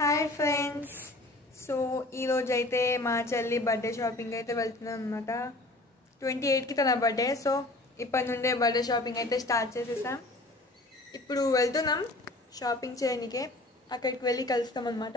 Hi friends. So ఈరోజు అయితే మా చెల్లి బర్త్డే షాపింగ్ అయితే వెళ్తున్నాం అనమాట. 28కి తన బర్త్డే. సో ఇప్పటి నుండే బర్త్డే షాపింగ్ అయితే స్టార్ట్ చేసేసాం. ఇప్పుడు వెళ్తున్నాం షాపింగ్ చేయడానికే. అక్కడికి వెళ్ళి కలుస్తాం అనమాట.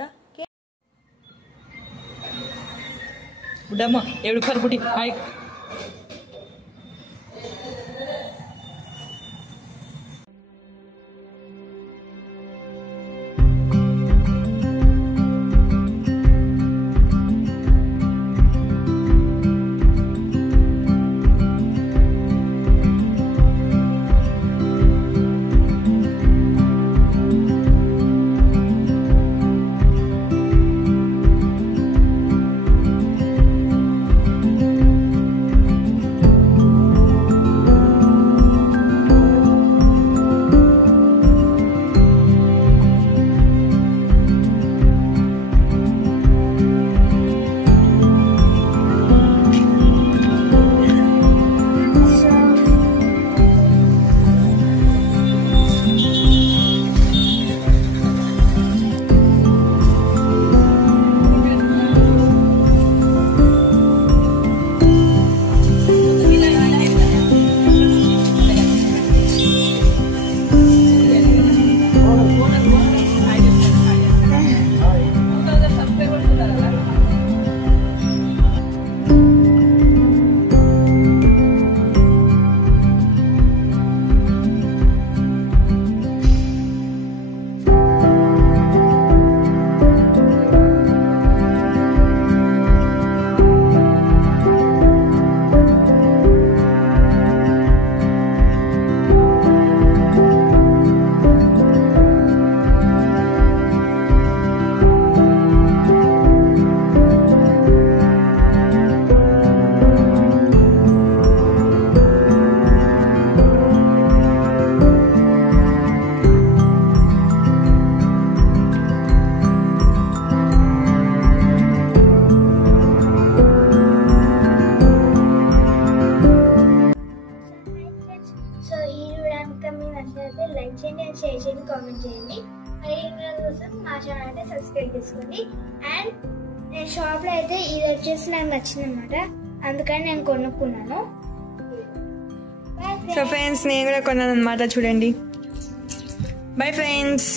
సో ఈ వీడియో కనుక మీకు నచ్చినట్లయితే లైక్ చేయండి, షేర్ చేయండి, కామెంట్ చేయండి. మరిన్ని కోసం మా ఛానల్ అయితే సబ్స్క్రైబ్ చేసుకోండి. అండ్ నేను షాప్లో అయితే ఇది వచ్చేసి నాకు నచ్చింది అనమాట, అందుకని నేను కొనుక్కున్నాను. సో ఫ్రెండ్స్ నేను కూడా కొన్నాను అనమాట, చూడండి. Bye friends.